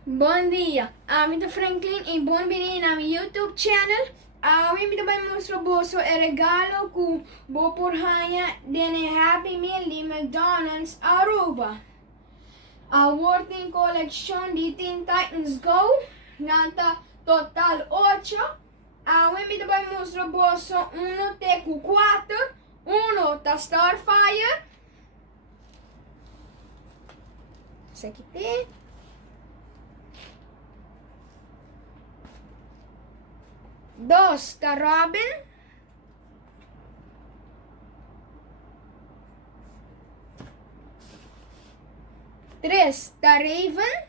Bom dia, I'm Franklin e bem-vindo ao meu YouTube channel. Hoje eu vou mostrar o regalo que vou por ganhar de Happy Meal de McDonald's Aruba. A working collection de Teen Titans Go, nata total 8. Hoje eu vou mostrar um TQ4, um da Starfire. Esse aqui tem. Dos da Robin. Três da Raven.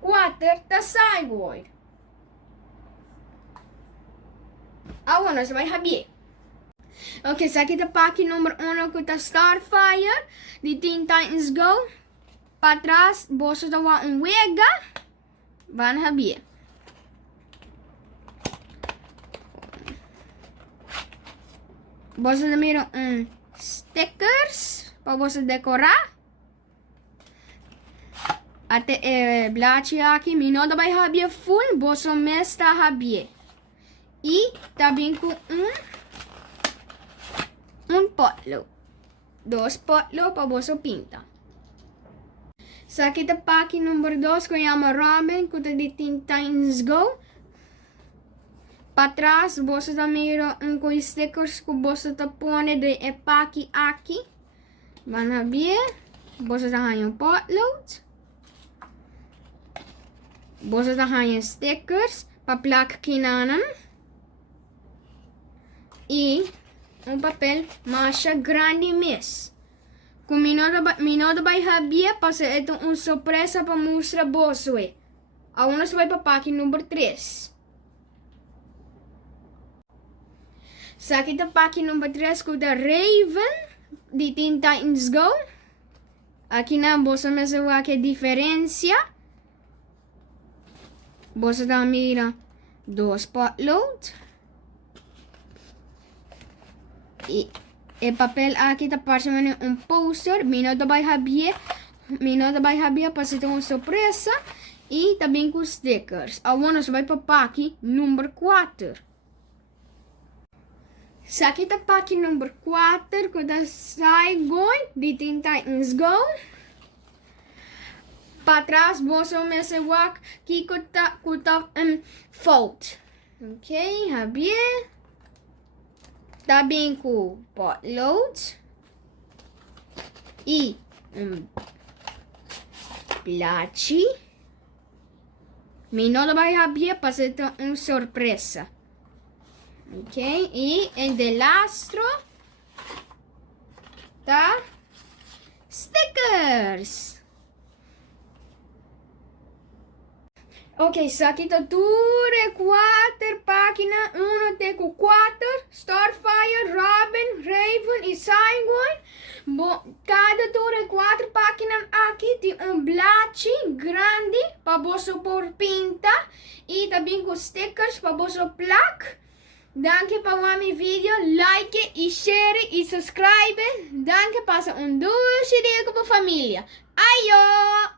Quatro da Cyborg. Agora nós vamos ver. Ok, esse aqui é o pack número 1 com a Starfire de Teen Titans Go. Para trás, você dá wega. Vamos ver. Você mira stickers para você decorar. Até blachi aqui, não vai haver full, você mestra haver. E também com potlo. Dois potlo para você pintar. Sa kita pack number 2 ko chama Robin com de Teen Titans Go. Para trás, você também com stickers que você tá põe de pack aqui. Vamos ver. Você tá ganhando potload. Você tá ganhando stickers para placa kinanan. E papel masha grande mesmo. Kung minuto vai haver, passa ito surpresa para mostrar você. Agora vai para pack número 3. Sa kita pack número 3 com da Raven de Teen Titans Go. Aqui na você mesmo vê a diferença. Você dá mira dois potload. E papel aqui tá parecendo poster. Minuto vai haver para ser uma surpresa. E também com stickers. Agora vai para pack número 4. Sa aqui tá pack número 4 com da Saigon de Teen Titans Go. Para trás você mesmo vê que tá fold. Ok, haver. Também com potload e plachi. Minuto vai haver para ser uma surpresa. Ok, e de lastro tá stickers. Ok, sa aqui tá tudo 4 páginas, 1 tem 4, Starfire, Robin, Raven e Saigon. Cada tudo 4 páginas aqui tem blachi grande para você por pinta e também com stickers para você placa. Danke para o meu vídeo, like e share e subscribe. Danke para dulce dia com a família. Ayo!